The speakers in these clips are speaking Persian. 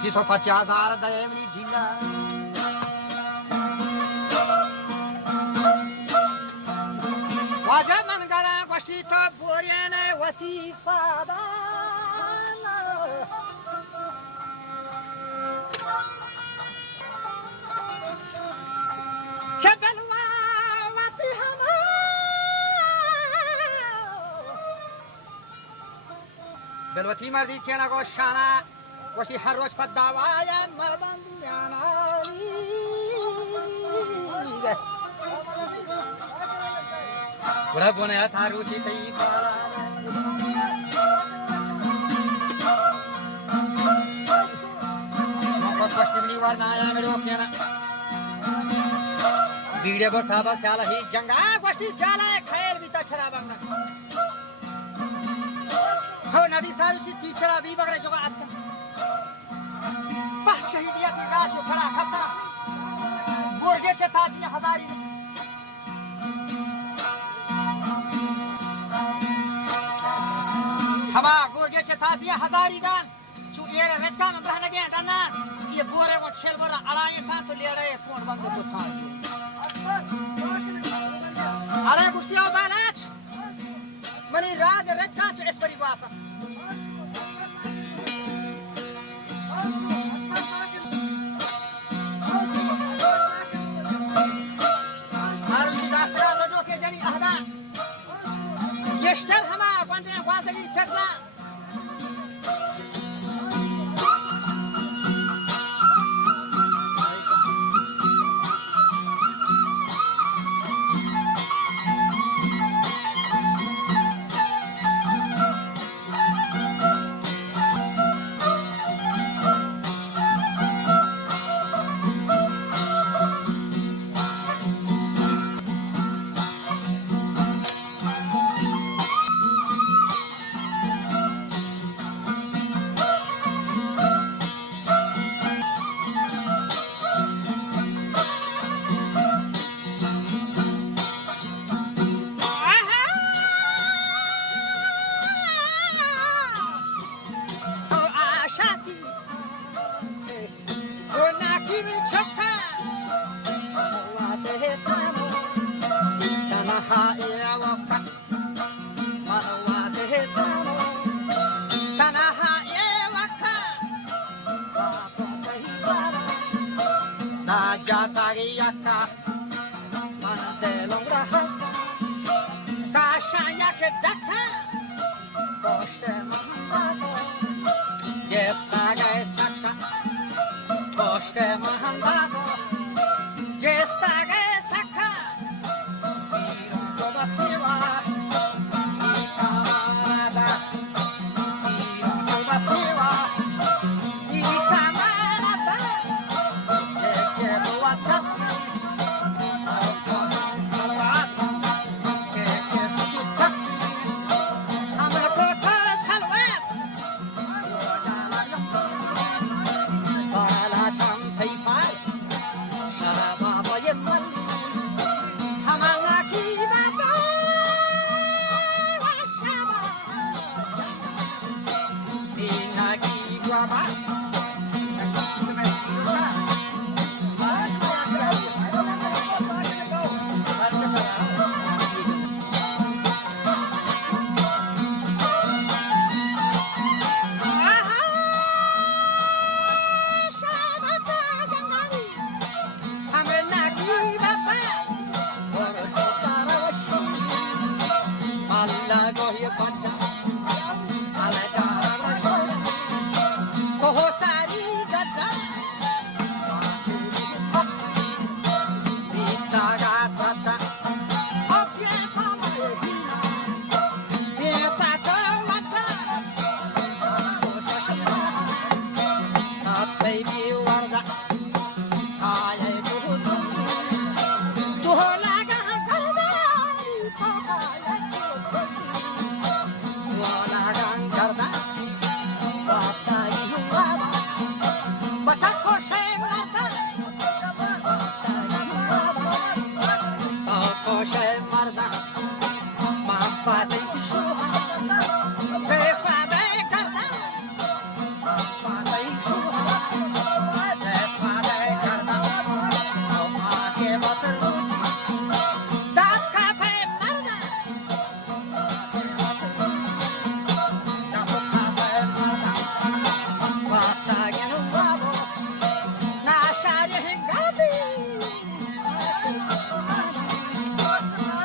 गोष्टी तो 50,000 दयमनी जिल्ला वाजा मन गरा गोष्टी तो बोर्याने वती पादान शबलवा वती हमा बलवती मर्दी केना गोशाना गोष्टी हर रोज पद्दावाया मरबंदियाना बुढ़ा बोने थारू थी तई मोहब्बत पश्चिमी वार नाया मेरे ओकेना बीड़े पर था बस याला ही जंगा गोष्टी जाला खैर भी ता छरा बंगा हो नदी सारू सी तीसरा भी बगरे जोगा आस्का पह शहीदिया की गाछ खड़ा खता गोरगे से ताजी हजारी हवा गोरगे से ताजी हजारी गान चु ये रेटका में बहन गया दाना ये बोरे वो छेल बोरा अड़ाए था तो ले रहे फोन बंद को था अरे गुस्तिया बालाच मनी राज रेटका चु इस परी बात يشتغل هما قندين فاصلي تفلا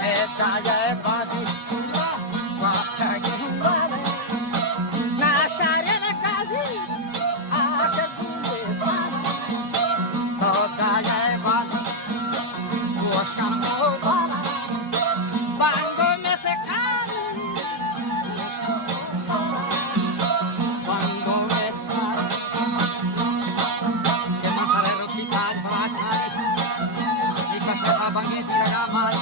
استعجب بازی وقتی نشاری نکازی آخر بودستان استعجب بازی گوشکن موبالا بانگو مسکانی بانگو مسکانی که من سر روشی تاج براسانی ای چشمتا بانگی دیگر آمالی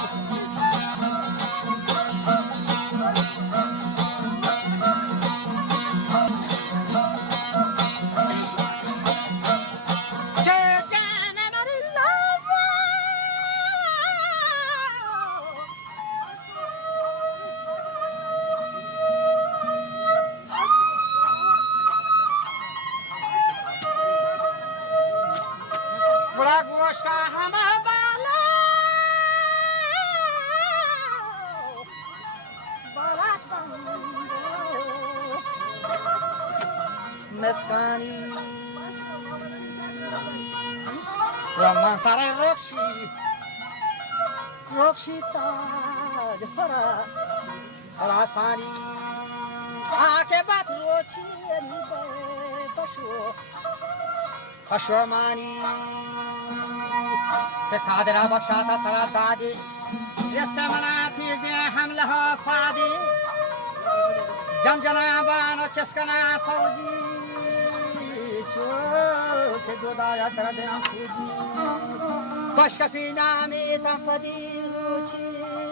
بڑا گوشت ہم بالا بالات مسکانی رمان سر رخشی تاج فرا خلاصانی عاقبت روچی پشومانی تقادر بخشاتا ترى دادي يستمنا في زي حملها فادي جمجنا بانو چسكنا فوجي چوك دودا يا ترى دنا فوجي باشك في نامي تنفدي روچي